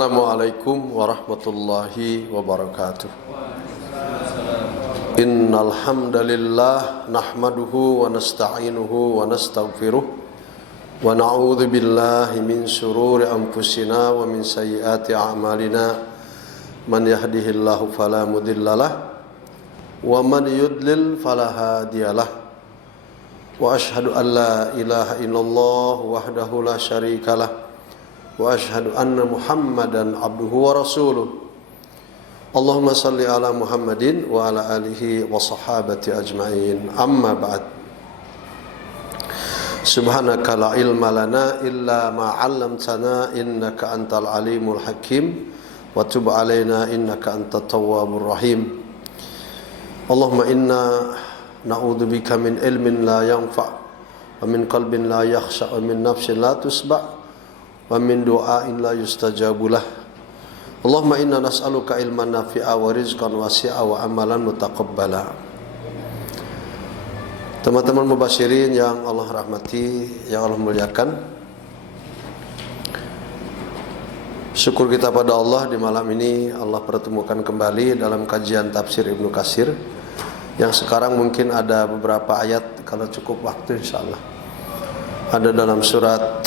Assalamualaikum warahmatullahi wabarakatuh. Innal hamdalillah nahmaduhu wa nasta'inuhu wa nastaghfiruh wa na'udzu billahi min shururi anfusina wa min sayyiati a'malina. Man yahdihillahu fala mudhillalah wa man yudlil fala hadiyalah. Wa asyhadu an la ilaha illallah wahdahu la syarikalah wa asyhadu anna Muhammadan abduhu wa rasuluh. Allahumma salli ala Muhammadin wa ala alihi wa sahabati ajma'in. Amma ba'd. Subhanaka la ilma lana illa ma 'allamtana innaka antal alimul hakim wa tub 'alaina innaka antat tawwabur rahim. Allahumma inna na'udzubika min ilmin la yanfa' wa min qalbin la yakhsha wa min nafsin la tusba' wa min du'ain la yustajabulah. Allahumma inna nas'aluka ilman nafi'a wa rizqan wasi'a wa amalan mutaqabbala. Teman-teman mubasyirin yang Allah rahmati, yang Allah muliakan, syukur kita pada Allah di malam ini Allah pertemukan kembali dalam kajian tafsir Ibnu Katsir, yang sekarang mungkin ada beberapa ayat, kalau cukup waktu insyaallah ada dalam surat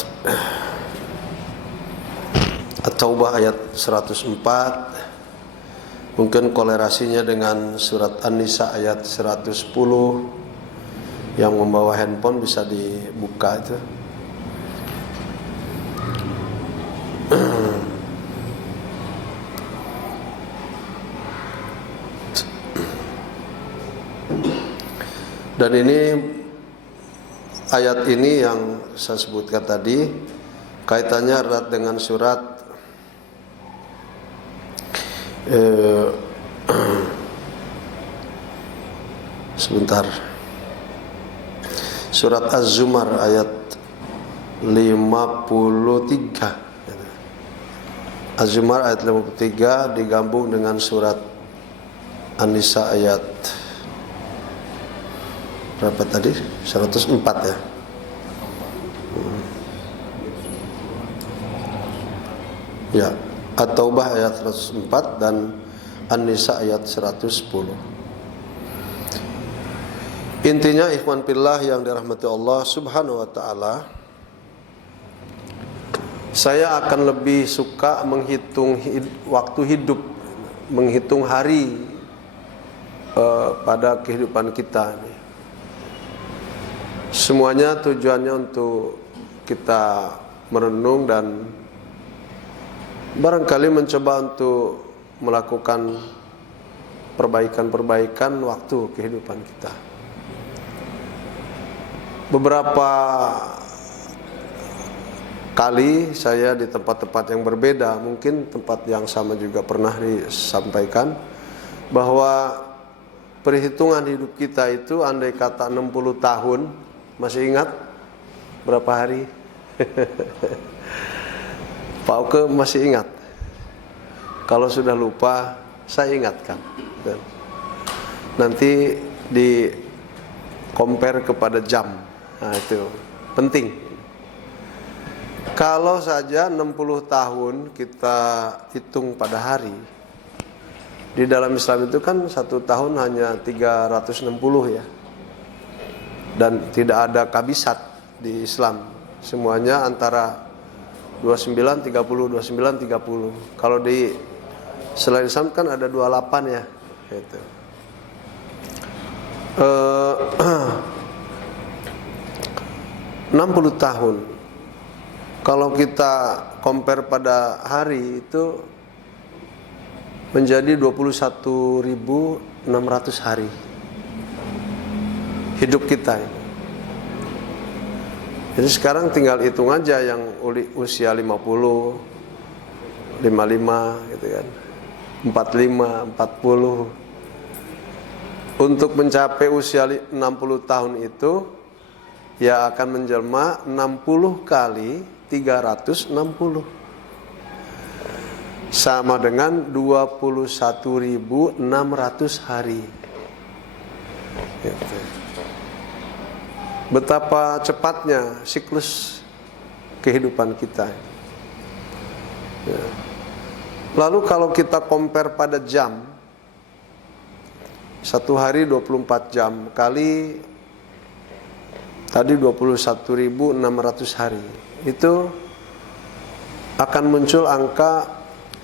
At-Taubah ayat 104, mungkin kolerasinya dengan surat An-Nisa ayat 110. Yang membawa handphone bisa dibuka itu. Dan ini ayat ini yang saya sebutkan tadi kaitannya erat dengan surat sebentar, surat Az-Zumar ayat 53. Az-Zumar ayat 53 digabung dengan surat An-Nisa ayat berapa tadi? 104 ya. Ya, At-Taubah ayat 104 dan An-Nisa ayat 110. Intinya ikhwan fillah yang dirahmati Allah Subhanahu wa taala, saya akan lebih suka menghitung waktu hidup, menghitung hari pada kehidupan kita ini. Semuanya tujuannya untuk kita merenung dan barangkali mencoba untuk melakukan perbaikan-perbaikan waktu kehidupan kita. Beberapa kali saya di tempat-tempat yang berbeda, mungkin tempat yang sama juga pernah disampaikan, bahwa perhitungan hidup kita itu andai kata 60 tahun, masih ingat berapa hari? Pak Oke masih ingat? Kalau sudah lupa, saya ingatkan. Nanti di compare kepada jam. Nah, itu penting. Kalau saja 60 tahun kita hitung pada hari, di dalam Islam itu kan 1 tahun hanya 360 ya. Dan tidak ada kabisat di Islam. Semuanya antara 29, 30, 29, 30. Kalau di selain Islam kan ada 28 ya. Gitu. 60 tahun. Kalau kita compare pada hari itu menjadi 21.600 hari hidup kita ini. Jadi sekarang tinggal hitung aja yang usia 50, 55 gitu kan, 45, 40. Untuk mencapai usia 60 tahun itu ya akan menjelma 60 kali 360 sama dengan 21.600 hari. Gitu. Betapa cepatnya siklus kehidupan kita. Ya. Lalu kalau kita compare pada jam, satu hari 24 jam kali tadi 21.600 hari, itu akan muncul angka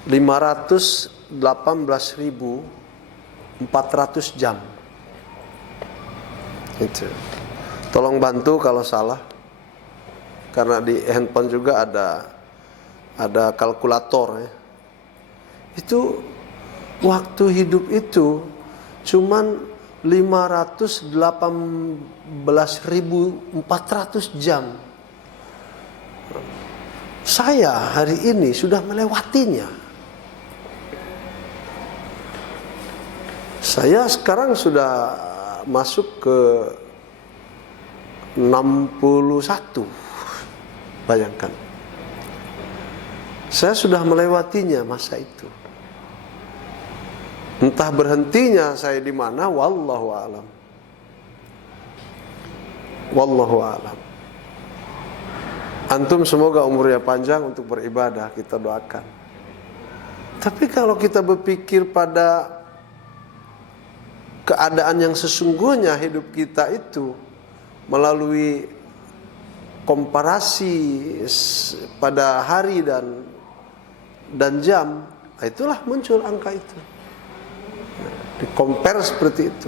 518.400 jam. Itu. Tolong bantu kalau salah, karena di handphone juga ada kalkulator ya. Itu waktu hidup itu cuman 518.400 jam. Saya hari ini sudah melewatinya. Saya sekarang sudah masuk ke 61. Bayangkan. Saya sudah melewatinya masa itu. Entah berhentinya saya di mana, wallahu a'lam. Wallahu a'lam. Antum semoga umurnya panjang untuk beribadah, kita doakan. Tapi kalau kita berpikir pada keadaan yang sesungguhnya hidup kita itu melalui komparasi pada hari dan jam, itulah muncul angka itu. Di-compare seperti itu.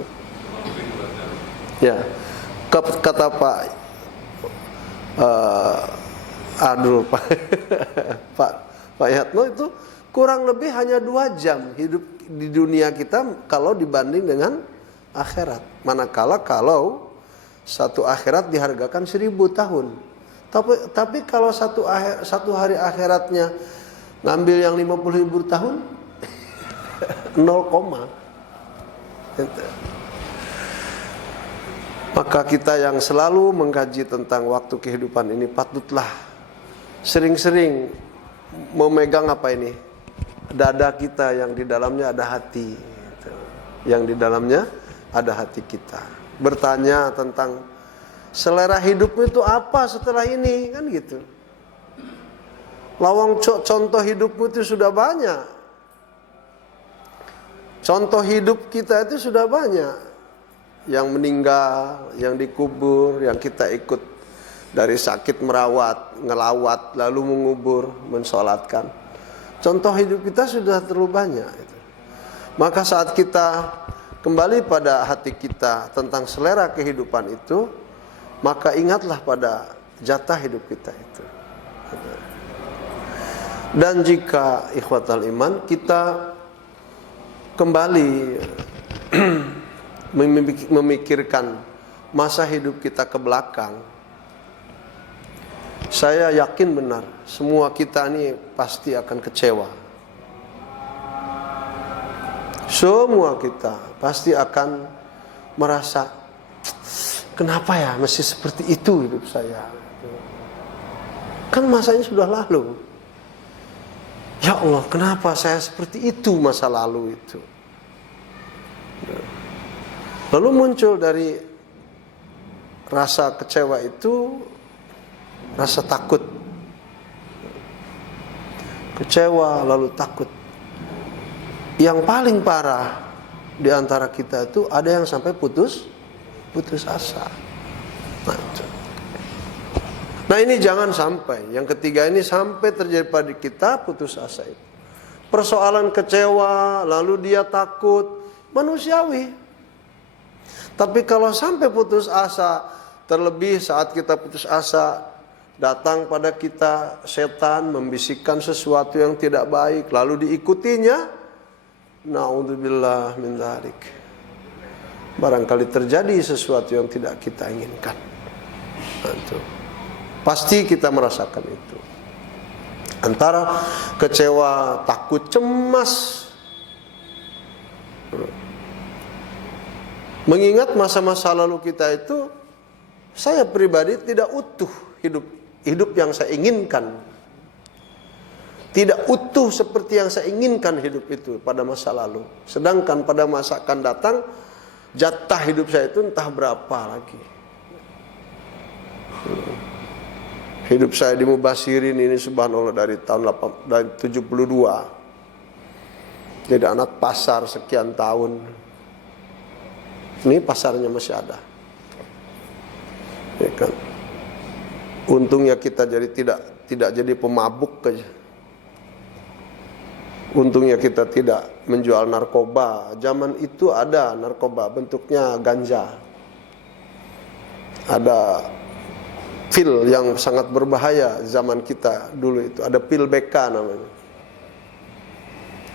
Ya, kata Pak Pak Yatno itu kurang lebih hanya 2 jam hidup di dunia kita kalau dibanding dengan akhirat. Manakala kalau satu akhirat dihargakan 1000 tahun. Tapi kalau satu hari akhiratnya ngambil yang 50.000 tahun, 0, maka kita yang selalu mengkaji tentang waktu kehidupan ini patutlah sering-sering memegang apa ini, dada kita yang di dalamnya ada hati, yang di dalamnya ada hati kita. Bertanya tentang selera hidupmu itu apa setelah ini, kan gitu. Lawang contoh hidupmu itu sudah banyak. Contoh hidup kita itu sudah banyak. Yang meninggal, yang dikubur, yang kita ikut dari sakit merawat, ngelawat, lalu mengubur, mensolatkan. Contoh hidup kita sudah terlalu banyak. Maka saat kita kembali pada hati kita tentang selera kehidupan itu, maka ingatlah pada jatah hidup kita itu. Dan jika ikhwatal iman kita kembali memikirkan masa hidup kita ke belakang, saya yakin benar semua kita ini pasti akan kecewa. Semua kita pasti akan merasa, kenapa ya mesti seperti itu hidup saya? Kan masanya sudah lalu. Ya Allah, kenapa saya seperti itu masa lalu itu? Lalu muncul dari rasa kecewa itu rasa takut. Kecewa lalu takut. Yang paling parah di antara kita itu ada yang sampai putus asa. Nah ini jangan sampai. Yang ketiga ini sampai terjadi pada kita putus asa itu. Persoalan kecewa, lalu dia takut, manusiawi. Tapi kalau sampai putus asa, terlebih saat kita putus asa, datang pada kita setan membisikkan sesuatu yang tidak baik, lalu diikutinya, naudzubillah min dzalik. Barangkali terjadi sesuatu yang tidak kita inginkan. Pasti kita merasakan itu. Antara kecewa, takut, cemas. Mengingat masa-masa lalu kita itu, saya pribadi tidak utuh hidup yang saya inginkan. Tidak utuh seperti yang saya inginkan hidup itu pada masa lalu. Sedangkan pada masa akan datang, jatah hidup saya itu entah berapa lagi. Hidup saya di Mubasyirin ini subhanallah dari tahun 72. Jadi anak pasar sekian tahun. Ini pasarnya masih ada. Ya kan? Untungnya kita jadi tidak jadi pemabuk aja. Untungnya kita tidak menjual narkoba. Zaman itu ada narkoba bentuknya ganja. Ada pil yang sangat berbahaya zaman kita dulu itu. Ada pil BK namanya.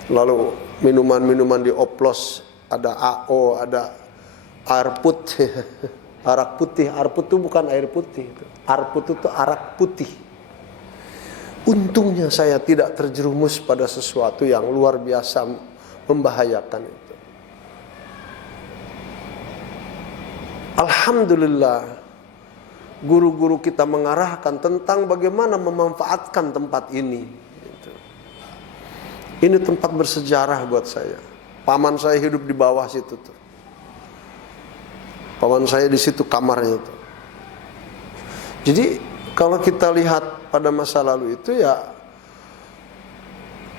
Lalu minuman-minuman dioplos. Ada AO, ada air putih. Arak putih. Air putih bukan air putih. Air putih itu arak putih. Untungnya saya tidak terjerumus pada sesuatu yang luar biasa membahayakan itu. Alhamdulillah, guru-guru kita mengarahkan tentang bagaimana memanfaatkan tempat ini. Ini tempat bersejarah buat saya. Paman saya hidup di bawah situ tuh. Paman saya di situ kamarnya tuh. Jadi kalau kita lihat pada masa lalu itu ya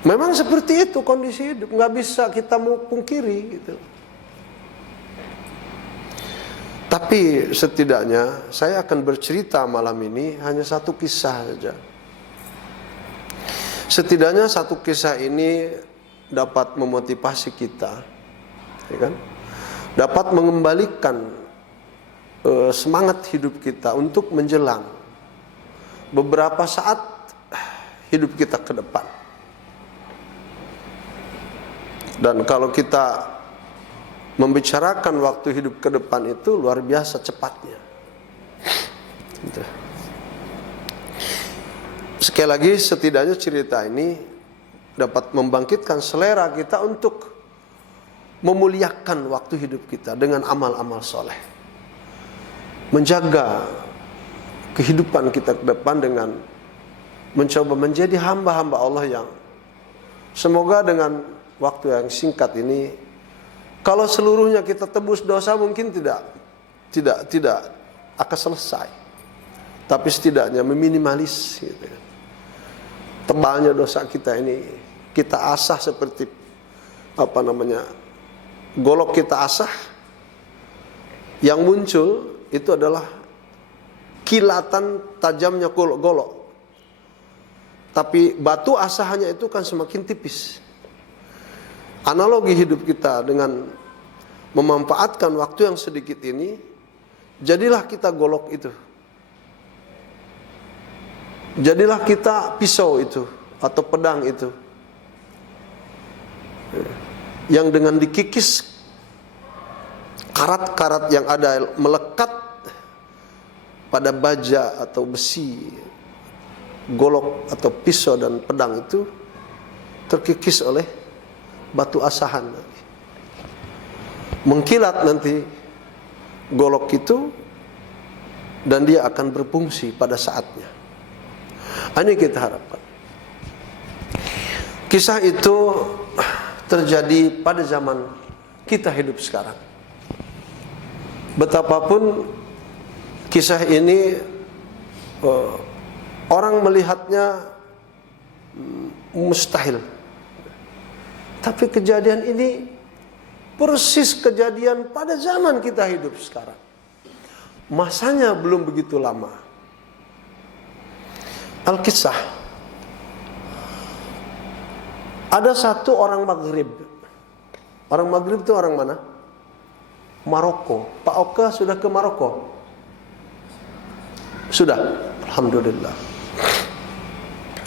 memang seperti itu kondisi hidup, nggak bisa kita mau pungkiri gitu. Tapi setidaknya saya akan bercerita malam ini hanya satu kisah saja. Setidaknya satu kisah ini dapat memotivasi kita, ya kan? Dapat mengembalikan semangat hidup kita untuk menjelang beberapa saat hidup kita ke depan. Dan kalau kita membicarakan waktu hidup ke depan itu luar biasa cepatnya. Sekali lagi, setidaknya cerita ini dapat membangkitkan selera kita untuk memuliakan waktu hidup kita dengan amal-amal soleh. Menjaga kehidupan kita ke depan dengan mencoba menjadi hamba-hamba Allah yang semoga dengan waktu yang singkat ini, kalau seluruhnya kita tebus dosa mungkin tidak akan selesai, tapi setidaknya meminimalis gitu. Tebalnya dosa kita ini kita asah seperti golok kita asah, yang muncul itu adalah kilatan tajamnya golok. Tapi batu asahannya itu kan semakin tipis. Analogi hidup kita dengan memanfaatkan waktu yang sedikit ini, jadilah kita golok itu. Jadilah kita pisau itu atau pedang itu. Yang dengan dikikis karat-karat yang ada melekat pada baja atau besi, golok atau pisau dan pedang itu terkikis oleh batu asahan nanti. Mengkilat nanti golok itu dan dia akan berfungsi pada saatnya. Ini kita harapkan. Kisah itu terjadi pada zaman kita hidup sekarang. Betapapun kisah ini orang melihatnya mustahil, tapi kejadian ini persis kejadian pada zaman kita hidup sekarang. Masanya belum begitu lama. Al-Kisah, ada satu orang Maghrib. Orang Maghrib itu orang mana? Maroko. Pak Oka sudah ke Maroko? Sudah, alhamdulillah.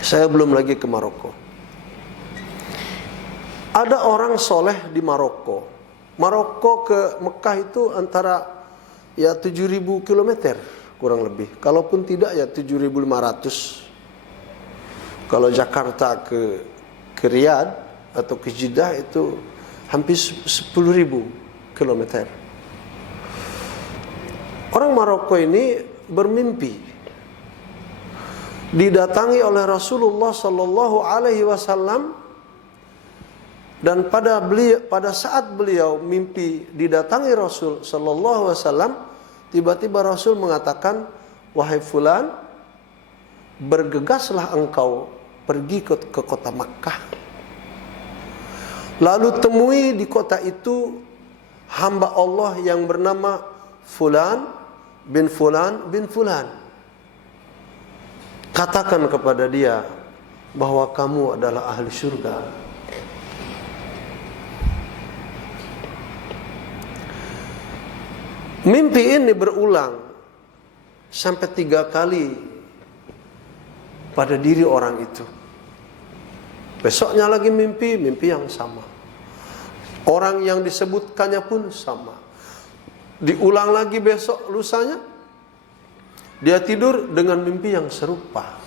Saya belum lagi ke Maroko. Ada orang soleh di Maroko. Maroko ke Mekah itu antara 7.000 km kurang lebih. Kalaupun tidak 7.500. Kalau Jakarta ke Riyadh atau ke Jeddah itu hampir 10.000 km. Orang Maroko ini bermimpi didatangi oleh Rasulullah sallallahu alaihi wasallam, dan pada saat beliau mimpi didatangi Rasul sallallahu alaihi wasallam, tiba-tiba Rasul mengatakan, "Wahai fulan, bergegaslah engkau pergi ke kota Makkah. Lalu temui di kota itu hamba Allah yang bernama Fulan bin Fulan bin Fulan. Katakan kepada dia bahwa kamu adalah ahli surga. Mimpi ini berulang sampai 3 kali pada diri orang itu. Besoknya lagi mimpi yang sama. Orang yang disebutkannya pun sama. Diulang lagi besok, lusanya dia tidur dengan mimpi yang serupa.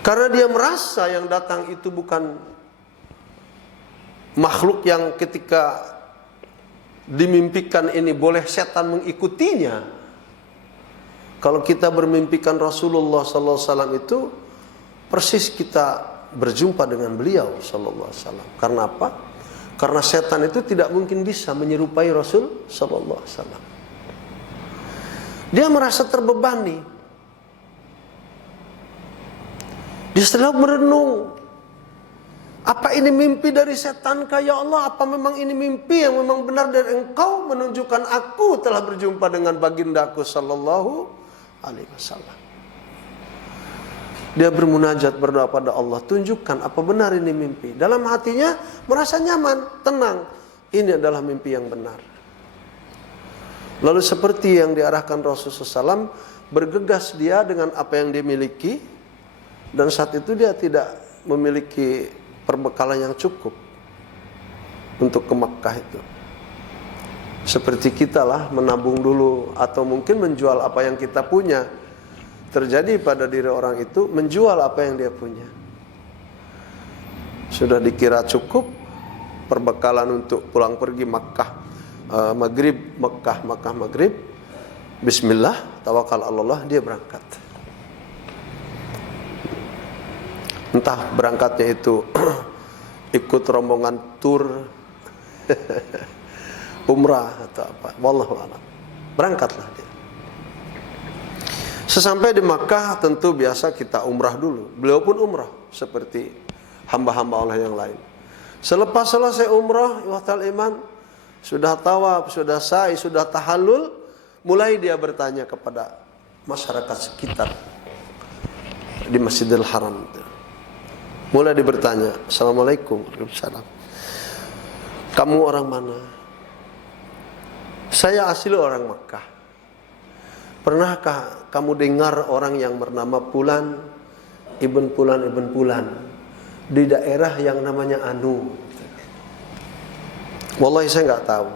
Karena dia merasa yang datang itu bukan makhluk yang ketika dimimpikan ini boleh setan mengikutinya. Kalau kita bermimpikan Rasulullah sallallahu alaihi wasallam itu persis kita berjumpa dengan beliau sallallahu alaihi wasallam. Karena apa? Karena setan itu tidak mungkin bisa menyerupai Rasul sallallahu alaihi wasallam. Dia merasa terbebani. Dia selalu merenung, apa ini mimpi dari setan kah ya Allah? Apa memang ini mimpi yang memang benar dari Engkau menunjukkan aku telah berjumpa dengan bagindaku sallallahu alaihi wasallam. Dia bermunajat, berdoa pada Allah, tunjukkan apa benar ini mimpi. Dalam hatinya merasa nyaman, tenang. Ini adalah mimpi yang benar. Lalu seperti yang diarahkan Rasulullah SAW, bergegas dia dengan apa yang dia miliki. Dan saat itu dia tidak memiliki perbekalan yang cukup untuk ke Makkah itu. Seperti kita lah, menabung dulu atau mungkin menjual apa yang kita punya. Terjadi pada diri orang itu, menjual apa yang dia punya. Sudah dikira cukup perbekalan untuk pulang pergi Makkah, Maghrib, Makkah Maghrib. Bismillah, tawakal Allah, dia berangkat. Entah berangkatnya itu ikut rombongan tur umrah atau apa, wallahu a'lam. Berangkatlah dia. Sesampai di Makkah tentu biasa kita umrah dulu. Beliau pun umrah seperti hamba-hamba Allah yang lain. Selepas selesai umrah, ikhwatal iman, sudah tawaf, sudah sa'i, sudah tahallul, mulai dia bertanya kepada masyarakat sekitar di Masjidil Haram. Mulai dia bertanya, Assalamualaikum warahmatullahi wabarakatuh. Kamu orang mana? Saya asli orang Makkah. Pernahkah kamu dengar orang yang bernama Fulan ibn Fulan ibn Fulan di daerah yang namanya Anu? Wallahi saya nggak tahu.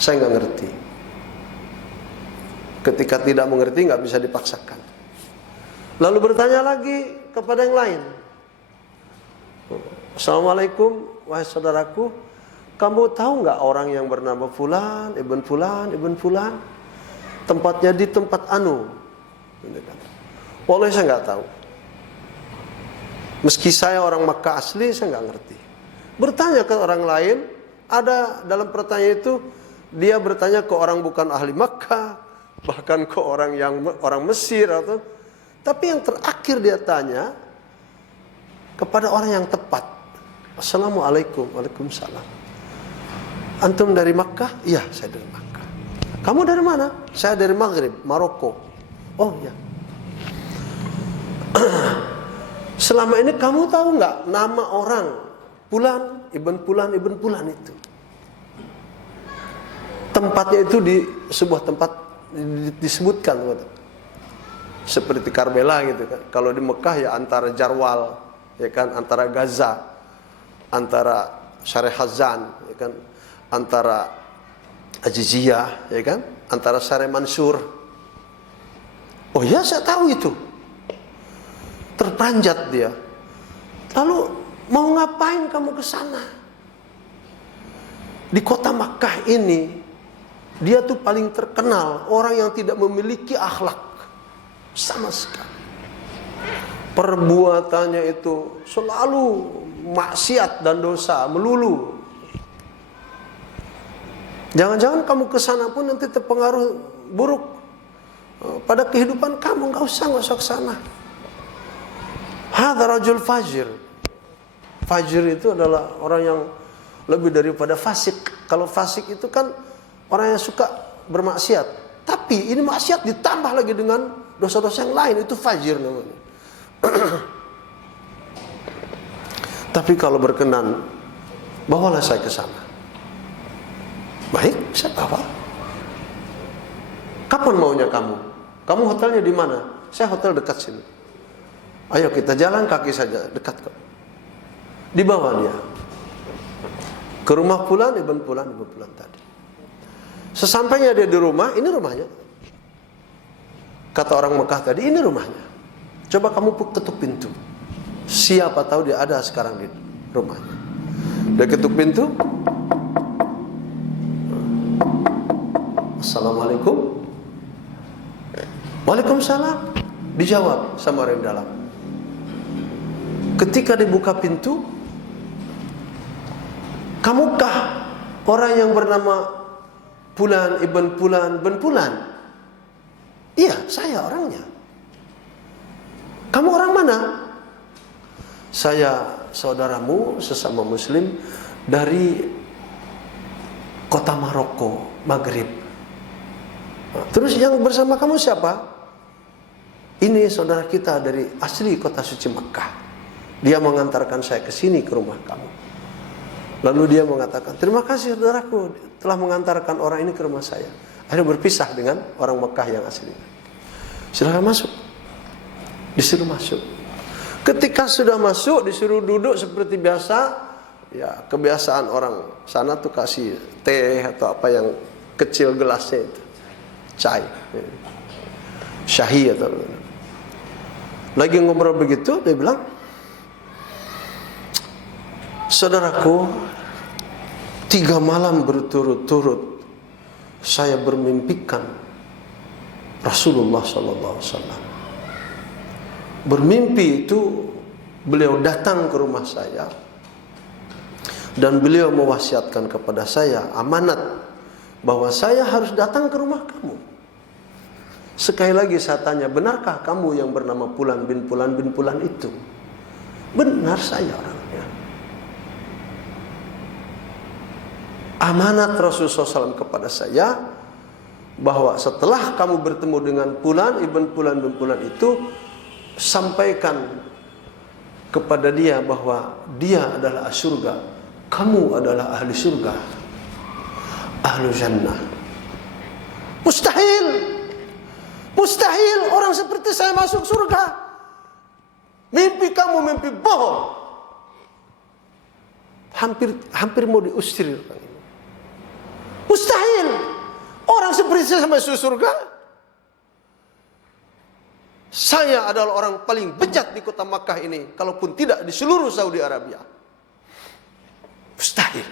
Saya nggak ngerti. Ketika tidak mengerti nggak bisa dipaksakan. Lalu bertanya lagi kepada yang lain. Assalamualaikum, wahai saudaraku, kamu tahu nggak orang yang bernama Fulan ibn Fulan ibn Fulan? Tempatnya di tempat Anu. Wallahi saya nggak tahu. Meski saya orang Makkah asli, saya nggak ngerti. Bertanya ke orang lain, ada dalam pertanyaan itu dia bertanya ke orang bukan ahli Makkah, bahkan ke orang Mesir atau. Tapi yang terakhir dia tanya kepada orang yang tepat. Assalamualaikum, waalaikumsalam. Antum dari Makkah? Iya, saya dari Makkah. Kamu dari mana? Saya dari Maghrib, Maroko. Oh ya. Selama ini kamu tahu nggak nama orang Fulan ibn Fulan ibn Fulan itu? Tempatnya itu di sebuah tempat disebutkan, seperti Karbala gitu kan. Kalau di Mekah ya antara Jarwal, ya kan, antara Gaza, antara Syarih Hazan, ya kan, antara Ajiziyah, ya kan, antara Syarih Mansur. Oh ya, saya tahu itu. Terperanjat dia. Lalu mau ngapain kamu ke sana? Di kota Makkah ini, dia tuh paling terkenal orang yang tidak memiliki akhlak sama sekali. Perbuatannya itu selalu maksiat dan dosa melulu. Jangan-jangan kamu ke sana pun nanti terpengaruh buruk pada kehidupan kamu. Nggak usah ke sana. Hadza rajul fajir. Fajir itu adalah orang yang lebih daripada fasik. Kalau fasik itu kan orang yang suka bermaksiat. Tapi ini maksiat ditambah lagi dengan dosa-dosa yang lain, itu fajir namanya. Tapi kalau berkenan, bawalah saya ke sana. Baik, saya bawa. Kapan maunya kamu? Kamu hotelnya di mana? Saya hotel dekat sini. Ayo kita jalan kaki saja, dekat kok. Dibawa dia ke rumah Fulan ibn Fulan tadi. Sesampainya dia di rumah, ini rumahnya. Kata orang Mekah tadi, ini rumahnya. Coba kamu ketuk pintu. Siapa tahu dia ada sekarang di rumahnya. Dia ketuk pintu. Assalamualaikum. Waalaikumsalam. Dijawab sama orang dalam. Ketika dibuka pintu, kamukah orang yang bernama Fulan ibn Fulan bin Fulan? Iya, saya orangnya. Kamu orang mana? Saya saudaramu sesama muslim dari kota Maroko, Maghrib. Terus yang bersama kamu siapa? Ini saudara kita dari asli kota suci Mekah. Dia mengantarkan saya ke sini, ke rumah kamu. Lalu dia mengatakan, terima kasih saudaraku telah mengantarkan orang ini ke rumah saya. Akhirnya berpisah dengan orang Mekah yang asli. Silakan masuk. Disuruh masuk. Ketika sudah masuk, disuruh duduk seperti biasa. Ya, kebiasaan orang sana tuh kasih teh atau apa yang kecil gelasnya itu. Chai. Syahi atau lagi ngobrol begitu, dia bilang, saudaraku, 3 malam berturut-turut saya bermimpikan Rasulullah SAW. Bermimpi itu beliau datang ke rumah saya dan beliau mewasiatkan kepada saya amanat bahwa saya harus datang ke rumah kamu. Sekali lagi saya tanya, benarkah kamu yang bernama Fulan bin Fulan bin Fulan itu? Benar, saya orangnya. Amanat Rasulullah SAW kepada saya bahwa setelah kamu bertemu dengan Fulan ibn Fulan bin Fulan itu, sampaikan kepada dia bahwa dia adalah ahli surga, kamu adalah ahli surga, ahlu jannah. Mustahil orang seperti saya masuk surga. Mimpi kamu mimpi bohong. Hampir mau diusir. Mustahil orang seperti saya masuk surga. Saya adalah orang paling bejat di kota Makkah ini, kalaupun tidak di seluruh Saudi Arabia. Mustahil.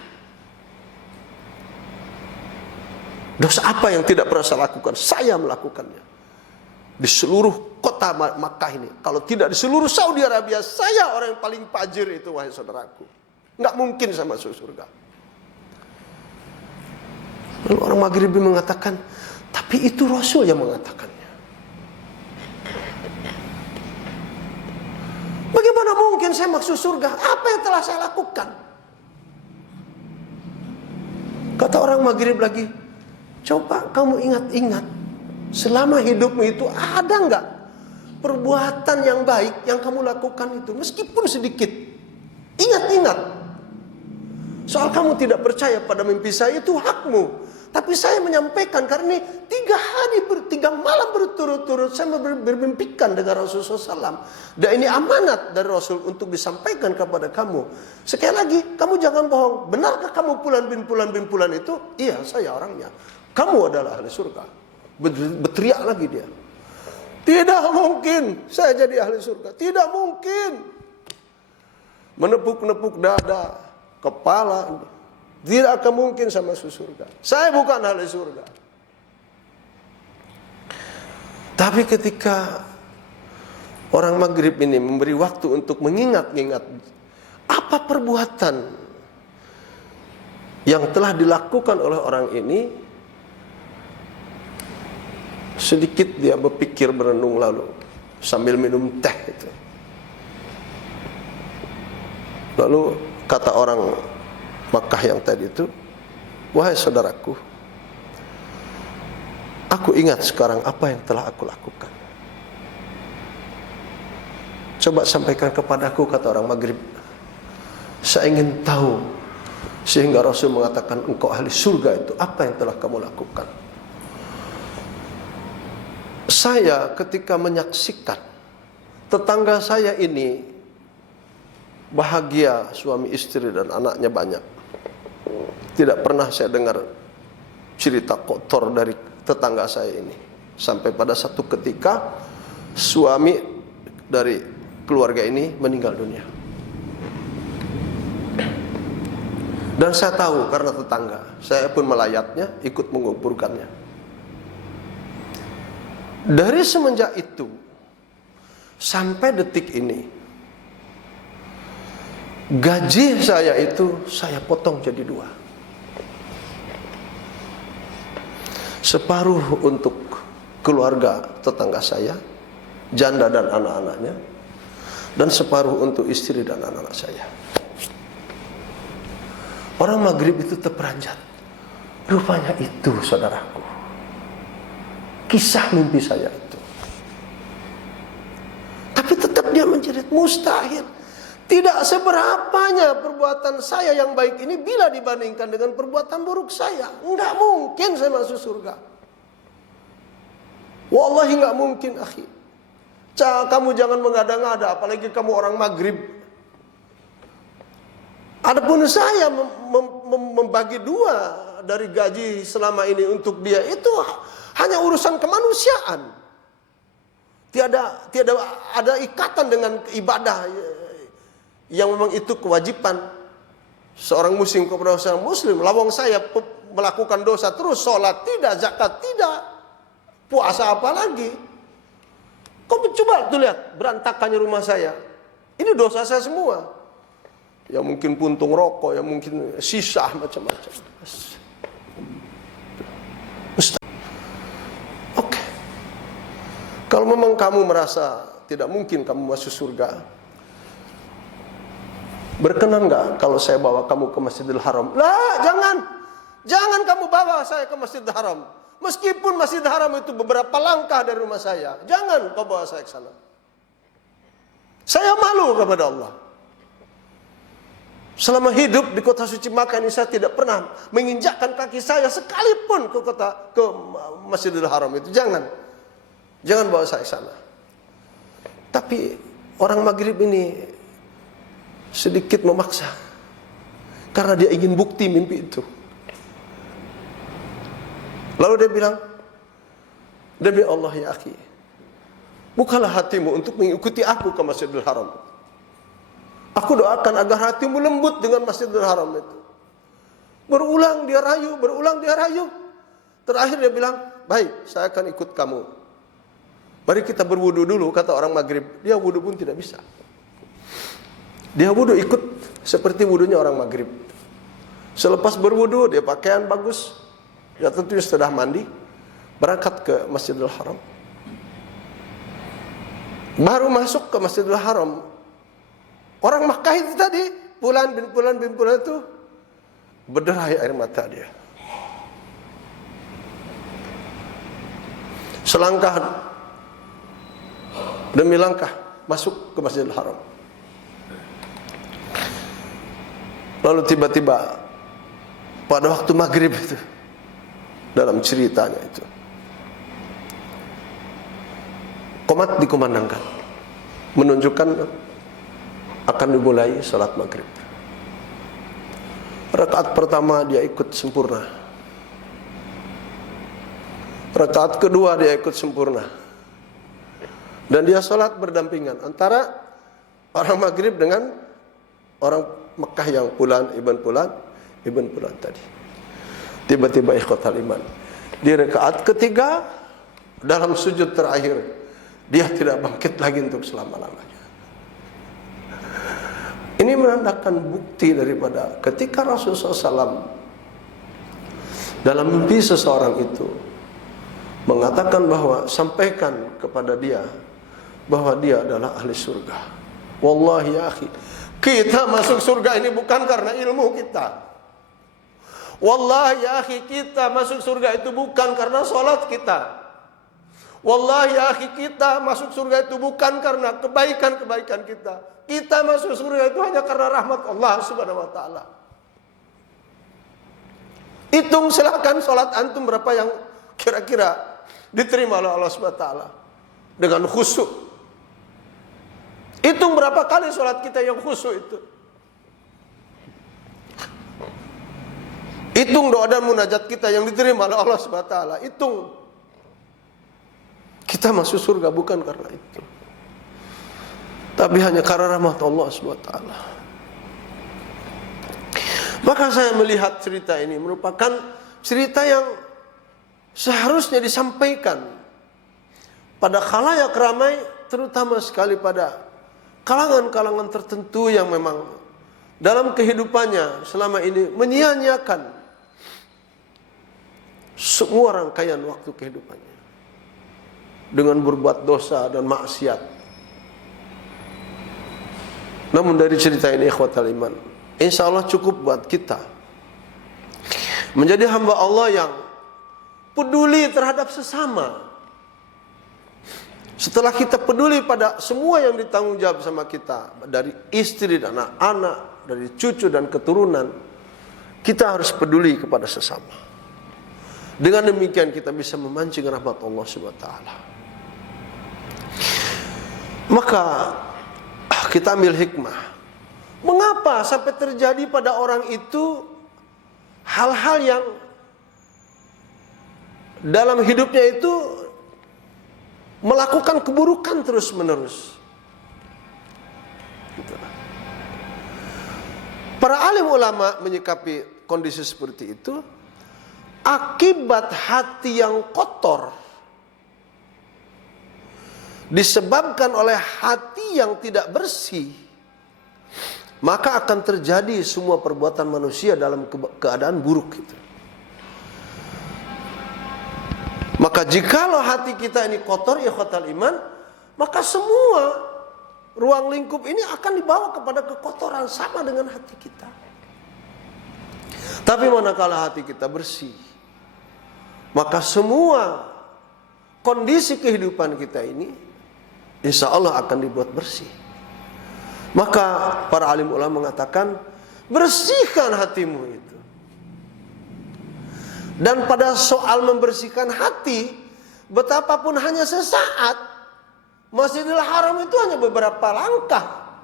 Dosa apa yang tidak pernah saya lakukan? Saya melakukannya. Di seluruh kota Makkah ini, kalau tidak di seluruh Saudi Arabia, saya orang yang paling fajir itu, wahai saudaraku. Nggak mungkin saya masuk surga. Lalu orang Maghribi mengatakan, tapi itu Rasul yang mengatakannya. Bagaimana mungkin saya masuk surga? Apa yang telah saya lakukan? Kata orang Maghrib lagi, coba kamu ingat-ingat, selama hidupmu itu ada nggak perbuatan yang baik yang kamu lakukan itu, meskipun sedikit. Ingat-ingat. Soal kamu tidak percaya pada mimpi saya, itu hakmu. Tapi saya menyampaikan karena ini 3 malam berturut-turut saya bermimpikan dengan Rasulullah SAW. Dan ini amanat dari Rasul untuk disampaikan kepada kamu. Sekali lagi, kamu jangan bohong. Benarkah kamu Fulan bin Fulan bin Fulan itu? Iya, saya orangnya. Kamu adalah ahli surga. Berteriak lagi dia. Tidak mungkin saya jadi ahli surga. Tidak mungkin. Menepuk-nepuk dada, kepala. Tidak akan mungkin sama surga. Saya bukan ahli surga. Tapi ketika orang Maghrib ini memberi waktu untuk mengingat-ingat apa perbuatan yang telah dilakukan oleh orang ini, sedikit dia berpikir, berenung, lalu sambil minum teh itu. Lalu kata orang Makkah yang tadi itu, wahai saudaraku, aku ingat sekarang apa yang telah aku lakukan. Coba sampaikan kepadaku, kata orang Maghrib. Saya ingin tahu, sehingga Rasul mengatakan engkau ahli surga itu, apa yang telah kamu lakukan. Saya ketika menyaksikan tetangga saya ini bahagia, suami istri dan anaknya banyak, tidak pernah saya dengar cerita kotor dari tetangga saya ini. Sampai pada satu ketika suami dari keluarga ini meninggal dunia. Dan saya tahu karena tetangga, saya pun melayatnya, ikut menguburkannya. Dari semenjak itu sampai detik ini, gaji saya itu saya potong jadi 2. Separuh untuk keluarga tetangga saya, janda dan anak-anaknya, dan separuh untuk istri dan anak-anak saya. Orang Maghrib itu terperanjat. Rupanya itu, saudaraku, kisah mimpi saya itu. Tapi tetap dia menjerit, mustahil. Tidak seberapanya perbuatan saya yang baik ini bila dibandingkan dengan perbuatan buruk saya. Enggak mungkin saya masuk surga. Wallahi enggak mungkin, akhi. Kamu jangan mengada-ngada, apalagi kamu orang Maghrib. Adapun saya membagi 2 dari gaji selama ini untuk dia, itu hanya urusan kemanusiaan. Tiada ada ikatan dengan ibadah yang memang itu kewajiban seorang muslim kepada seorang muslim. Lawang saya melakukan dosa terus, sholat tidak, zakat tidak, puasa apa lagi. Kau coba tuh lihat berantakannya rumah saya. Ini dosa saya semua. Ya mungkin puntung rokok, ya mungkin sisa macam-macam. Oke. Kalau memang kamu merasa tidak mungkin kamu masuk surga, berkenan nggak kalau saya bawa kamu ke Masjidil Haram? Lah, jangan kamu bawa saya ke Masjidil Haram. Meskipun Masjidil Haram itu beberapa langkah dari rumah saya, jangan kau bawa saya ke sana. Saya malu kepada Allah. Selama hidup di kota suci Makkah ini, saya tidak pernah menginjakkan kaki saya sekalipun ke Masjidil Haram itu. Jangan bawa saya ke sana. Tapi orang Maghrib ini sedikit memaksa, karena dia ingin bukti mimpi itu. Lalu dia bilang, demi Allah ya akhi, bukalah hatimu untuk mengikuti aku ke Masjidil Haram. Aku doakan agar hatimu lembut dengan Masjidil Haram itu. Berulang dia rayu. Terakhir dia bilang, baik, saya akan ikut kamu. Mari kita berwudu dulu, kata orang Maghrib. Dia wudu pun tidak bisa. Dia wudu ikut seperti wudunya orang Maghrib. Selepas berwudu, dia pakaian bagus. Ya tentunya sudah mandi. Berangkat ke Masjidil Haram. Baru masuk ke Masjidil Haram, orang Makkah itu tadi, Fulan bin Fulan itu berderai air mata dia. Selangkah demi langkah masuk ke Masjidil Haram. Lalu tiba-tiba pada waktu maghrib itu, dalam ceritanya itu, qomat dikumandangkan, menunjukkan akan dimulai salat maghrib. Rakaat pertama dia ikut sempurna, rakaat kedua dia ikut sempurna, dan dia salat berdampingan antara orang maghrib dengan orang Mekah yang Fulan ibn Fulan tadi. Tiba-tiba ikhwatal iman, di rakaat ketiga dalam sujud terakhir dia tidak bangkit lagi untuk selama-lamanya. Ini menandakan bukti daripada ketika Rasulullah SAW dalam mimpi seseorang itu mengatakan bahwa sampaikan kepada dia bahwa dia adalah ahli surga. Wallahi ya akhi, Kita masuk surga ini bukan karena ilmu kita. Wallahi ya akhi, kita masuk surga itu bukan karena sholat kita. Wallahi ya akhi, kita masuk surga itu bukan karena kebaikan-kebaikan kita. Kita masuk surga itu hanya karena rahmat Allah Subhanahu wa taala. Hitung silakan sholat antum berapa yang kira-kira diterima oleh Allah Subhanahu wa taala dengan khusyuk. Hitung berapa kali sholat kita yang khusyuk itu. Hitung doa dan munajat kita yang diterima oleh Allah Subhanahu wa taala. Hitung. Kita masuk surga bukan karena itu, tapi hanya karena rahmat Allah Subhanahu wa taala. Maka saya melihat cerita ini merupakan cerita yang seharusnya disampaikan pada khalayak ramai, terutama sekali pada kalangan-kalangan tertentu yang memang dalam kehidupannya selama ini menyia-nyiakan semua rangkaian waktu kehidupannya dengan berbuat dosa dan maksiat. Namun dari cerita ini ikhwatal iman, insya Allah cukup buat kita menjadi hamba Allah yang peduli terhadap sesama. Setelah kita peduli pada semua yang ditanggung jawab sama kita, dari istri dan anak-anak, dari cucu dan keturunan, kita harus peduli kepada sesama. Dengan demikian kita bisa memancing rahmat Allah Subhanahu wa taala. Maka kita ambil hikmah. Mengapa sampai terjadi pada orang itu hal-hal yang dalam hidupnya itu melakukan keburukan terus-menerus. Para alim ulama menyikapi kondisi seperti itu akibat hati yang kotor, disebabkan oleh hati yang tidak bersih, maka akan terjadi semua perbuatan manusia dalam keadaan buruk itu. Maka jikalau hati kita ini kotor, ikhwatal iman, maka semua ruang lingkup ini akan dibawa kepada kekotoran sama dengan hati kita. Tapi manakala hati kita bersih, maka semua kondisi kehidupan kita ini insya Allah akan dibuat bersih. Maka para alim ulama mengatakan, bersihkan hatimu itu. Dan pada soal membersihkan hati, betapapun hanya sesaat, Masjidil Haram itu hanya beberapa langkah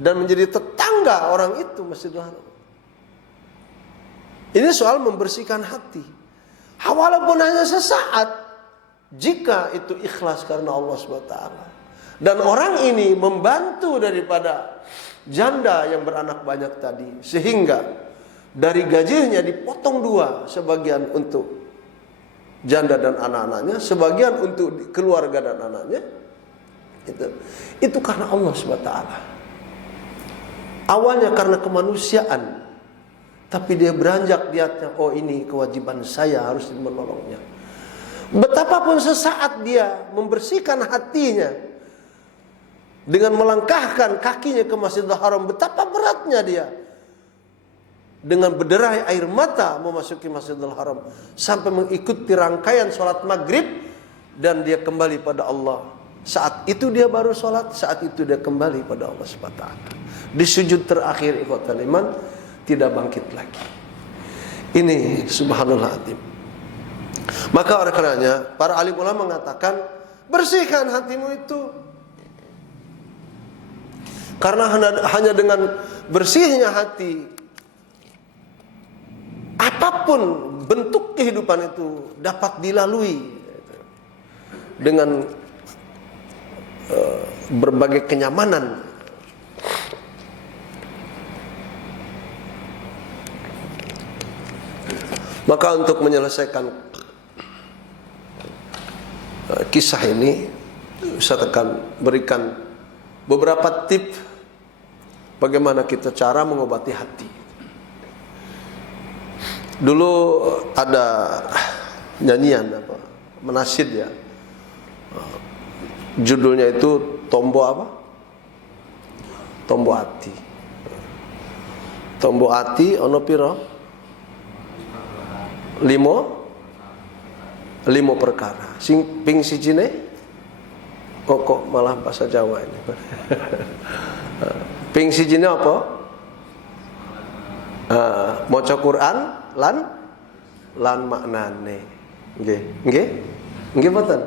dan menjadi tetangga orang itu Masjidil Haram. Ini soal membersihkan hati. Walaupun hanya sesaat, jika itu ikhlas karena Allah SWT. Dan orang ini membantu daripada janda yang beranak banyak tadi, sehingga dari gajinya dipotong dua, sebagian untuk janda dan anak-anaknya, sebagian untuk keluarga dan anaknya. Itu karena Allah SWT. Awalnya karena kemanusiaan, tapi dia beranjak niatnya, oh ini kewajiban saya, harus menolongnya. Betapapun sesaat dia membersihkan hatinya dengan melangkahkan kakinya ke Masjidil Haram, betapa beratnya dia dengan berderai air mata memasuki Masjidil Haram sampai mengikuti rangkaian sholat maghrib, dan dia kembali pada Allah. Saat itu dia baru sholat, saat itu dia kembali pada Allah SWT. Di sujud terakhir ikhwatal iman, tidak bangkit lagi. Ini subhanallah azim. Maka oleh karenanya para alim ulama mengatakan, bersihkan hatimu itu. Karena hanya dengan bersihnya hati, apapun bentuk kehidupan itu dapat dilalui dengan berbagai kenyamanan. Maka untuk menyelesaikan kisah ini, saya akan berikan beberapa tips bagaimana kita cara mengobati hati. Dulu ada nyanyian menasyid ya, judulnya itu Tombo apa? Tombo ati. Tombo ati ono piro? 5 perkara. Sing ping sijine kok malah bahasa Jawa ini. Ping sijine apa? Maca Quran lan maknane. Nggih mboten.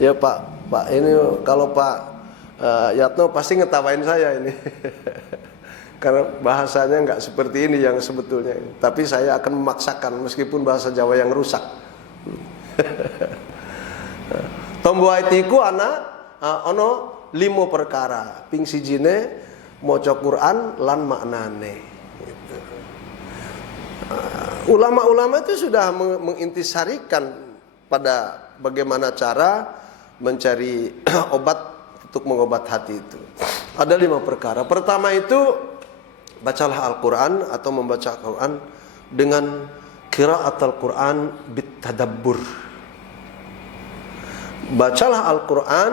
Ya Pak ini kalau Pak Yatno pasti ngetawain saya ini. Karena bahasanya nggak seperti ini yang sebetulnya. Tapi saya akan memaksakan meskipun bahasa Jawa yang rusak. Tombo aitiku ono 5 perkara. Ping sijine maca Quran lan maknane. Gitu. Ulama-ulama itu sudah mengintisarikan pada bagaimana cara mencari obat untuk mengobat hati itu. Ada 5 perkara. Pertama itu bacalah Al-Quran atau membaca Al-Quran dengan qiraatul Quran bitadabbur. Bacalah Al-Quran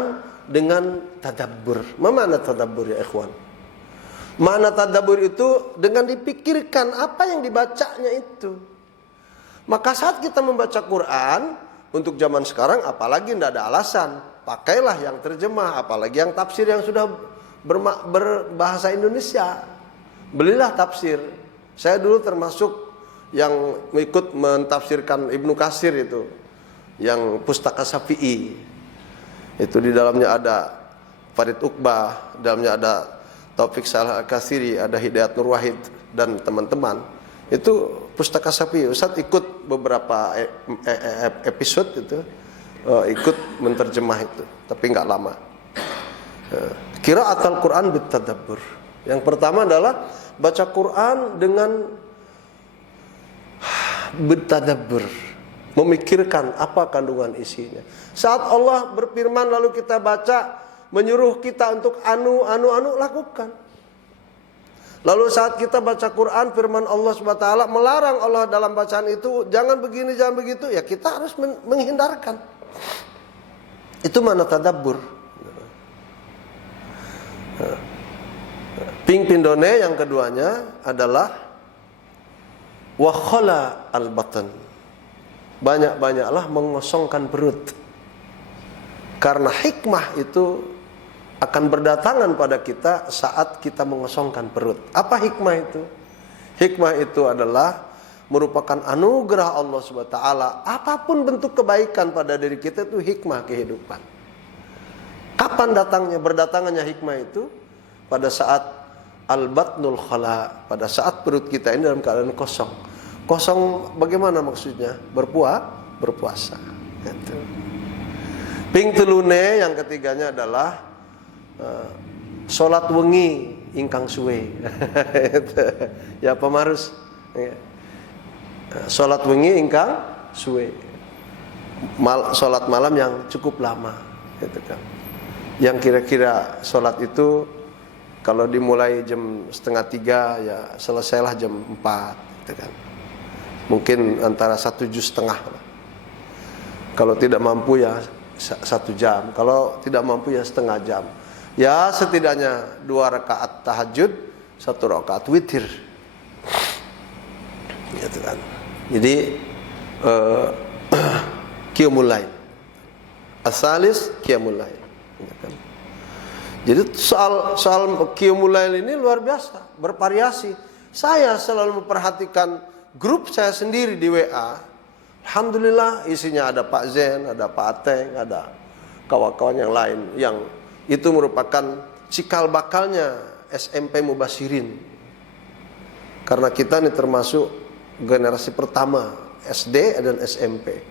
dengan tadabbur. Mana tadabbur ya ikhwan? Mana tadabbur itu dengan dipikirkan apa yang dibacanya itu. Maka saat kita membaca Quran untuk zaman sekarang apalagi tidak ada alasan, pakailah yang terjemah, apalagi yang tafsir yang sudah berbahasa Indonesia. Belilah tafsir. Saya dulu termasuk yang ikut mentafsirkan Ibnu Katsir itu, yang Pustaka Syafi'i. Itu di dalamnya ada Farid Uqbah, dalamnya ada Taufik Salah Al-Katsiri, ada Hidayat Nur Wahid dan teman-teman. Itu Pustaka Syafi'i. Ustaz ikut beberapa episode itu, ikut menterjemah itu, tapi nggak lama. Qiraatul Quran bitadabbur. Yang pertama adalah baca Quran dengan bertadabbur, memikirkan apa kandungan isinya. Saat Allah berfirman lalu kita baca, menyuruh kita untuk anu lakukan. Lalu saat kita baca Quran, firman Allah SWT melarang Allah dalam bacaan itu, jangan begini, jangan begitu, ya kita harus menghindarkan. Itu mana tadabbur. Ping pindone yang keduanya adalah wakhala al-batan. Banyak-banyaklah mengosongkan perut. Karena hikmah itu akan berdatangan pada kita saat kita mengosongkan perut. Apa hikmah itu? Hikmah itu adalah merupakan anugerah Allah SWT. Apapun bentuk kebaikan pada diri kita itu hikmah kehidupan. Kapan berdatangannya hikmah itu? Pada saat al-batnul khala, pada saat perut kita ini dalam keadaan kosong. Kosong bagaimana maksudnya? Berpuasa. Gitu. Ping telune yang ketiganya adalah salat wengi ingkang suwe. Ya pemarus. Salat wengi ingkang suwe. Salat malam yang cukup lama, gitu kan. Yang kira-kira salat itu kalau dimulai jam 2:30 ya selesailah jam 4, gitu kan. Mungkin antara 1 juz setengah. Kalau tidak mampu ya 1 jam. Kalau tidak mampu ya setengah jam. Ya setidaknya 2 rakaat tahajud, 1 rakaat witir. Gitu kan. Jadi qiyamul lail. Asalis qiyamul lail. Gitu kan. Jadi soal qiyamul lail ini luar biasa, bervariasi. Saya selalu memperhatikan grup saya sendiri di WA. Alhamdulillah isinya ada Pak Zen, ada Pak Ateng, ada kawan-kawan yang lain yang itu merupakan cikal bakalnya SMP Mubasyirin. Karena kita ini termasuk generasi pertama SD dan SMP.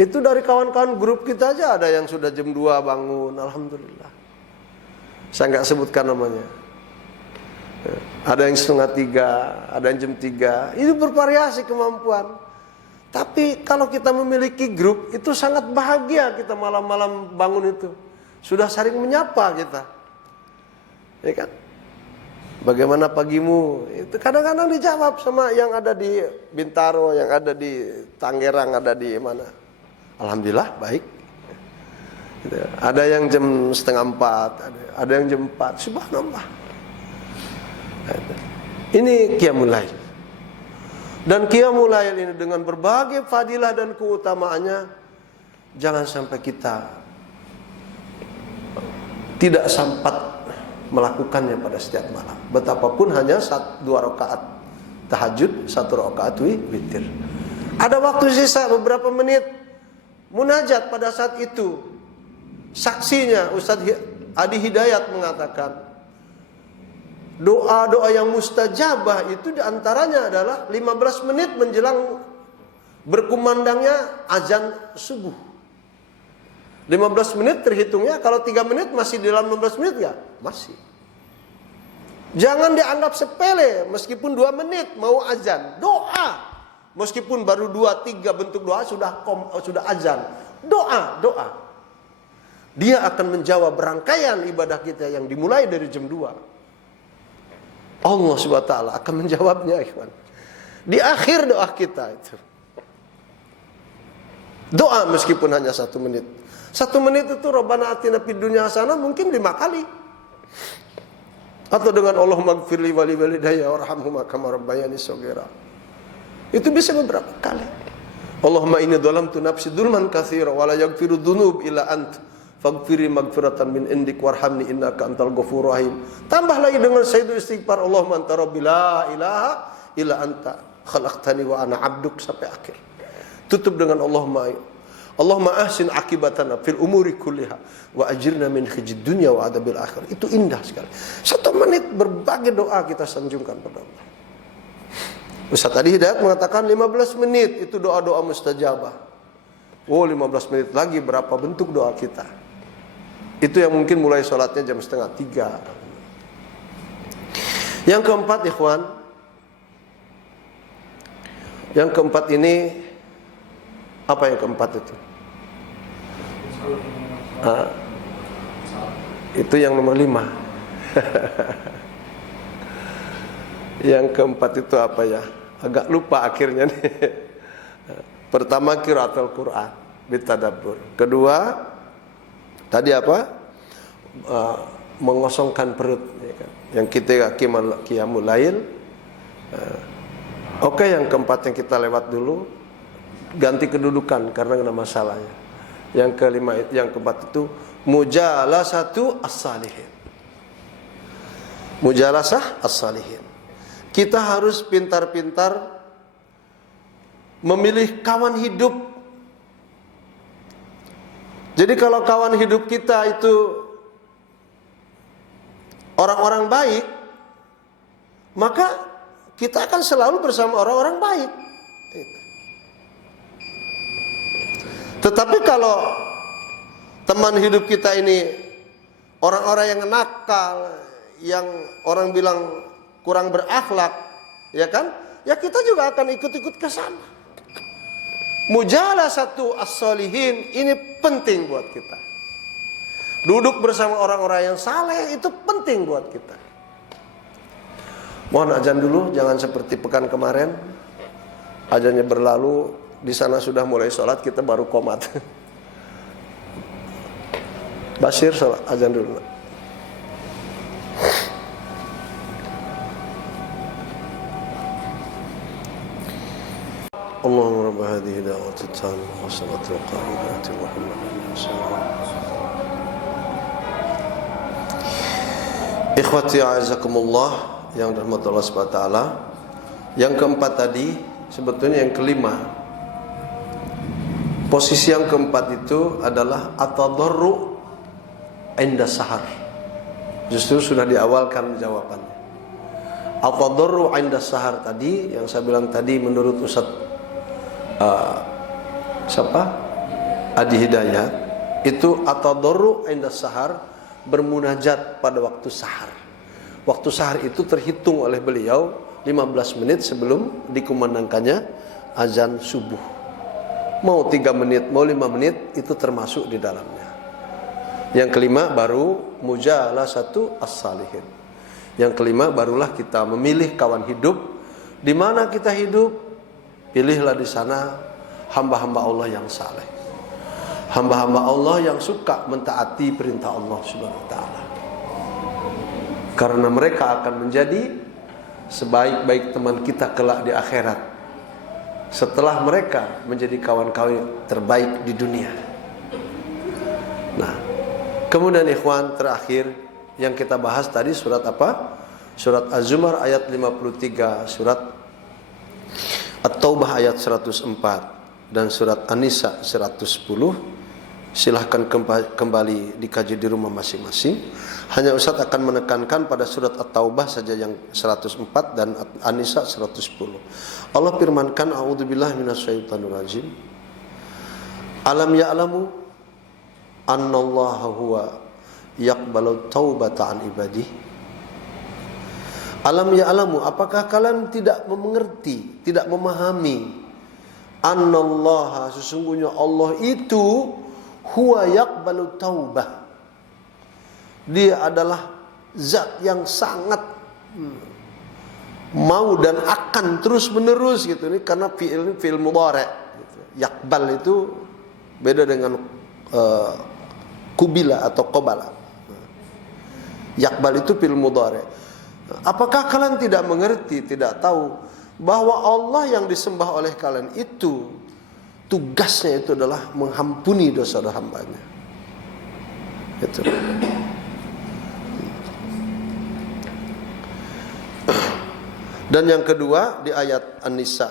Itu dari kawan-kawan grup kita aja ada yang sudah jam 2 bangun, alhamdulillah. Saya nggak sebutkan namanya. Ada yang 2:30, ada yang jam 3. Itu bervariasi kemampuan. Tapi kalau kita memiliki grup, itu sangat bahagia kita malam-malam bangun itu. Sudah saling menyapa kita. Ya kan? Bagaimana pagimu? Itu kadang-kadang dijawab sama yang ada di Bintaro, yang ada di Tangerang, ada di mana. Alhamdulillah baik. Gitu. Ada yang jam 3:30, ada yang jam 4. Subhanallah. Ini qiyamul lail. Dan qiyamul lail ini dengan berbagai fadilah dan keutamaannya, jangan sampai kita tidak sempat melakukannya pada setiap malam. Betapapun hanya 2 rakaat tahajud, 1 rakaat witir. Ada waktu sisa beberapa menit munajat pada saat itu. Saksinya Ustaz Adi Hidayat mengatakan, doa-doa yang mustajabah itu diantaranya adalah 15 menit menjelang berkumandangnya azan subuh. 15 menit terhitungnya, kalau 3 menit masih di dalam 15 menit ya? Masih. Jangan dianggap sepele, meskipun 2 menit mau azan. Doa, meskipun baru 2-3 bentuk doa sudah azan. Doa. Dia akan menjawab rangkaian ibadah kita yang dimulai dari jam 2. Allah SWT akan menjawabnya, ikhwan. Di akhir doa kita itu. Doa meskipun hanya 1 menit. 1 menit itu Rabbana atina fid dunya hasanah mungkin 5 kali. Atau dengan Allahumma gfirli wali walidayya warhamhuma kama rabbayani shaghira. Itu bisa beberapa kali. Allahumma inni dhalamtu nafsi dzulman katsira wa la yaghfiru dzunub illa ant. Faghfirli maghfiratan min indik warhamni innaka antal ghafurur rahim. Tambah lagi dengan sayyidul istighfar, Allahumma anta rabbi la ilaha illa anta khalaqtani wa ana 'abduk sampai akhir. Tutup dengan Allahumma ahsin akibatana fil umuri kulliha wa ajirna min khizyid dunya wa adabil akhir. Itu indah sekali. 1 menit berbagai doa kita sanjungkan pada Allah. Ustaz Adi Hidayat mengatakan 15 menit itu doa-doa mustajabah. 15 menit lagi berapa bentuk doa kita. Itu yang mungkin mulai sholatnya jam 2:30. Yang keempat, ikhwan. Yang keempat ini, apa yang keempat itu? Itu yang nomor 5. Yang keempat itu apa ya? Agak lupa akhirnya nih. Pertama qiraatul Quran bitadabbur. Kedua tadi apa? Mengosongkan perut, ya kan? Yang ketiga qiyamul lail. Oke, yang keempat yang kita lewat dulu, ganti kedudukan karena ada masalahnya. Yang kelima, yang keempat itu mujalasatu as-salihin. Mujalasah as-salihin. Kita harus pintar-pintar memilih kawan hidup. Jadi kalau kawan hidup kita itu orang-orang baik, maka kita akan selalu bersama orang-orang baik. Tetapi kalau teman hidup kita ini orang-orang yang nakal, yang orang bilang kurang berakhlak, ya kan? Ya kita juga akan ikut-ikut ke sana. Mujalasatu as-solihin ini penting buat kita. Duduk bersama orang-orang yang saleh itu penting buat kita. Mohon azan dulu, jangan seperti pekan kemarin. Azannya berlalu, di sana sudah mulai sholat, kita baru qomat. Basir sholat, azan dulu. Allahumma rabb hadhihi da'wati tammah wa salatu wa qa'imati Muhammadin Ikhwati a'azakumullah yang dirahmati Allah Subhanahu wa taala. Yang keempat tadi sebetulnya yang kelima. Posisi yang keempat itu adalah at-tadarru inda sahar. Justru sudah diawalkan jawabannya. At-tadarru inda sahar tadi yang saya bilang tadi menurut Ustaz Adi Hidayat itu at-tadarru inda sahar, bermunajat pada waktu sahar. Waktu sahar itu terhitung oleh beliau 15 menit sebelum dikumandangkannya azan subuh. Mau 3 menit, mau 5 menit itu termasuk di dalamnya. Yang kelima baru mujalasatu as-salihin. Yang kelima barulah kita memilih kawan hidup. Di mana kita hidup? Pilihlah di sana hamba-hamba Allah yang saleh. Hamba-hamba Allah yang suka mentaati perintah Allah Subhanahu wa taala. Karena mereka akan menjadi sebaik-baik teman kita kelak di akhirat, setelah mereka menjadi kawan-kawan terbaik di dunia. Nah, kemudian ikhwan, terakhir yang kita bahas tadi surat apa? Surat Az-Zumar ayat 53, surat At-Taubah ayat 104, dan surat An-Nisa 110. Silahkan kembali dikaji di rumah masing-masing. Hanya Ustaz akan menekankan pada surat At-Taubah saja yang 104 dan An-Nisa 110. Allah firmankan, a'udzubillahi minasyaitonirrajim. Alam ya'lamu annallaha huwa yaqbalu taubata an ibadihi. Alam ya'lamu, apakah kalian tidak mengerti, tidak memahami, annallaha, sesungguhnya Allah itu huwa yaqbalu taubah, dia adalah zat yang sangat mau dan akan terus menerus gitu. Ini karena fi'il mudhari' gitu. Yaqbal itu beda dengan kubila atau qabala. Yaqbal itu fi'il mudhari'. Apakah kalian tidak mengerti, tidak tahu bahwa Allah yang disembah oleh kalian itu tugasnya itu adalah mengampuni dosa-dosa hambanya. Itu. Dan yang kedua di ayat An-Nisa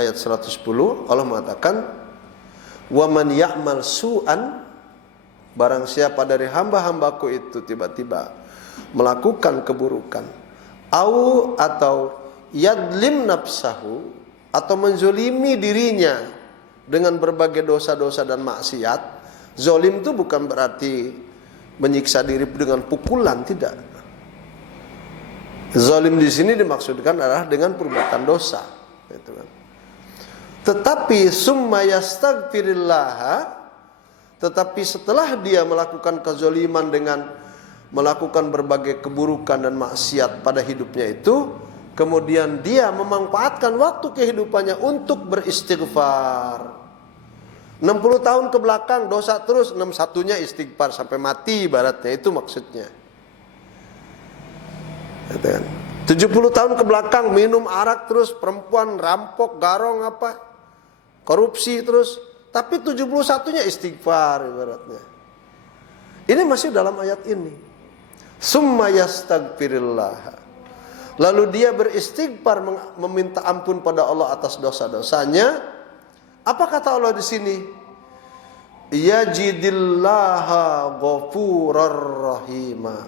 ayat 110 Allah mengatakan, wa man ya'mal su'an, barang siapa dari hamba-hambaku itu tiba-tiba melakukan keburukan, atau yadlim nafsahu, atau menzolimi dirinya dengan berbagai dosa-dosa dan maksiat. Zolim itu bukan berarti menyiksa diri dengan pukulan, tidak. Zolim di sini dimaksudkan adalah dengan perbuatan dosa, gitu kan. Tetapi summa yastaghfirillah, tetapi setelah dia melakukan kezoliman dengan melakukan berbagai keburukan dan maksiat pada hidupnya itu, kemudian dia memanfaatkan waktu kehidupannya untuk beristighfar. 60 tahun ke belakang dosa terus, 61-nya istighfar sampai mati ibaratnya, itu maksudnya. 70 tahun ke belakang minum arak terus, perempuan rampok, garong apa, korupsi terus, tapi 71-nya istighfar ibaratnya. Ini masih dalam ayat ini. Summa yastaghfirillah. Lalu dia beristighfar, meminta ampun pada Allah atas dosa-dosanya. Apa kata Allah di sini? Yajidillaha ghafurar rahima.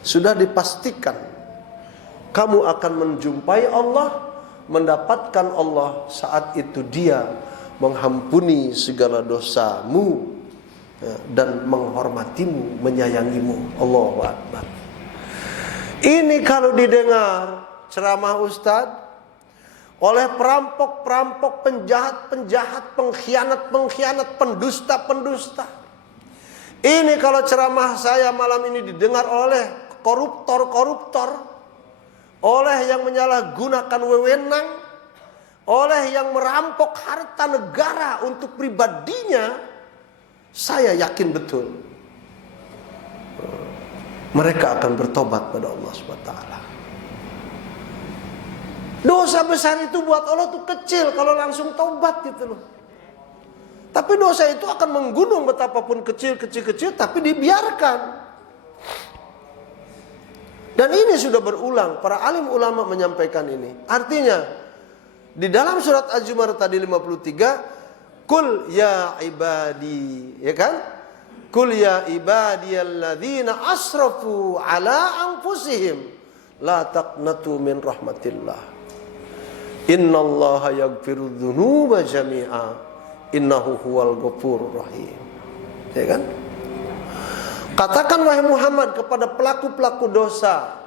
Sudah dipastikan kamu akan menjumpai Allah, mendapatkan Allah saat itu dia mengampuni segala dosamu dan menghormatimu, menyayangimu. Allahu Akbar. Ini kalau didengar ceramah Ustadz oleh perampok-perampok, penjahat-penjahat, pengkhianat-pengkhianat, pendusta-pendusta. Ini kalau ceramah saya malam ini didengar oleh koruptor-koruptor, oleh yang menyalahgunakan wewenang, oleh yang merampok harta negara untuk pribadinya, saya yakin betul mereka akan bertobat pada Allah SWT. Dosa besar itu buat Allah tuh kecil kalau langsung taubat gitu loh. Tapi dosa itu akan menggunung betapapun kecil, tapi dibiarkan. Dan ini sudah berulang, para alim ulama menyampaikan ini. Artinya, di dalam surat Az-Zumar tadi 53, Kul ya ibadi, ya kan? Kul ya ibadiyalladzina asrafu ala anfusihim la taqnatu min rahmatillah. Innallaha yaghfiru dzunuba jami'a innahu huwal ghafurur rahim. Ya kan? Katakan wahai Muhammad kepada pelaku-pelaku dosa,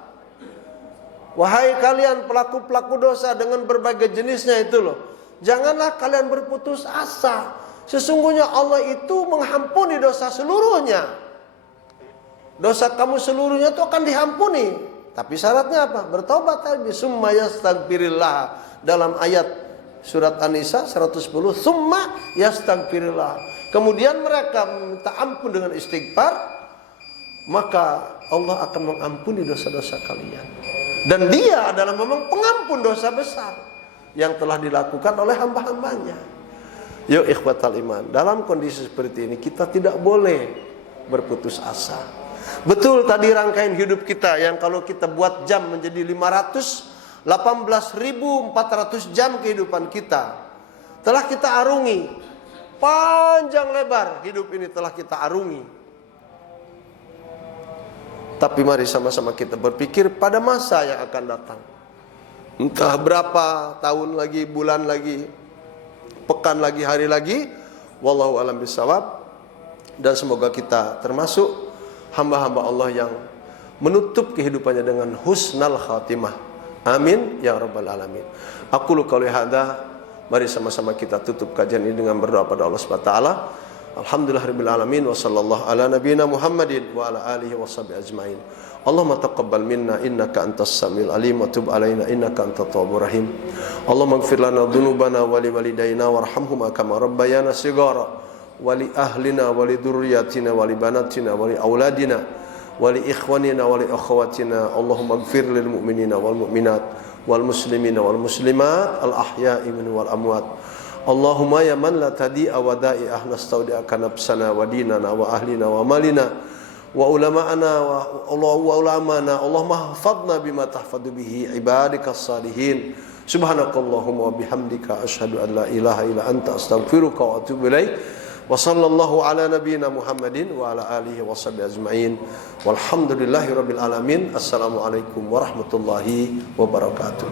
wahai kalian pelaku-pelaku dosa dengan berbagai jenisnya itu loh, janganlah kalian berputus asa. Sesungguhnya Allah itu mengampuni dosa seluruhnya. Dosa kamu seluruhnya itu akan diampuni. Tapi syaratnya apa? Bertobat tadi. Summa yastaghfirillah. Dalam ayat surat An-Nisa 110, summa yastaghfirillah. Kemudian mereka minta ampun dengan istighfar. maka Allah akan mengampuni dosa-dosa kalian. Dan Dia adalah memang pengampun dosa besar yang telah dilakukan oleh hamba-hambanya. Yuk ikhwatal iman, dalam kondisi seperti ini kita tidak boleh berputus asa. Betul tadi rangkaian hidup kita yang kalau kita buat jam menjadi 518.400 jam kehidupan kita telah kita arungi. Panjang lebar hidup ini telah kita arungi. Tapi mari sama-sama kita berpikir pada masa yang akan datang. Entah berapa tahun lagi, bulan lagi, pekan lagi, hari lagi. Wallahu a'lam bishawab. Dan semoga kita termasuk hamba-hamba Allah yang menutup kehidupannya dengan husnal khatimah. Amin ya rabbal alamin. Aqulu qouli hadza. Mari sama-sama kita tutup kajian ini dengan berdoa pada Allah Subhanahu wa taala. Alhamdulillahirabbil alamin wa sallallahu ala nabiyyina Muhammadin wa ala alihi washabihi ajmain. Allahumma taqabbal minna innaka antas samiul alim wa tub alaina innaka antat tawwabur rahim. Allahumma ighfir lana dzunubana wa li walidayna warhamhuma kama rabbayana shighara wa li ahlina wa li dzurriyyatina wa li banatina wa li auladina wa li ikhwanina wa li akhawatina. Allahumma ighfir lil mu'minina wal mu'minat wal muslimina wal muslimat al ahya'i minhum wal amwat. Allahumma ya man la tadi'a wa da'i'ah nastaudi'aka nafsana wa dinana wa ahlina wa malina wa ulama'ana wa ulamana. Allahumma hafadna bima tahfadu bihi ibadikas salihin. Subhanakallahumma wa bihamdika asyhadu an la ilaha illa anta astaghfiruka wa atubu ilaik. Wa sallallahu ala nabiyyina Muhammadin wa ala alihi wa sahbihi ajma'in. Walhamdulillahi rabbil alamin. Assalamualaikum warahmatullahi wabarakatuh.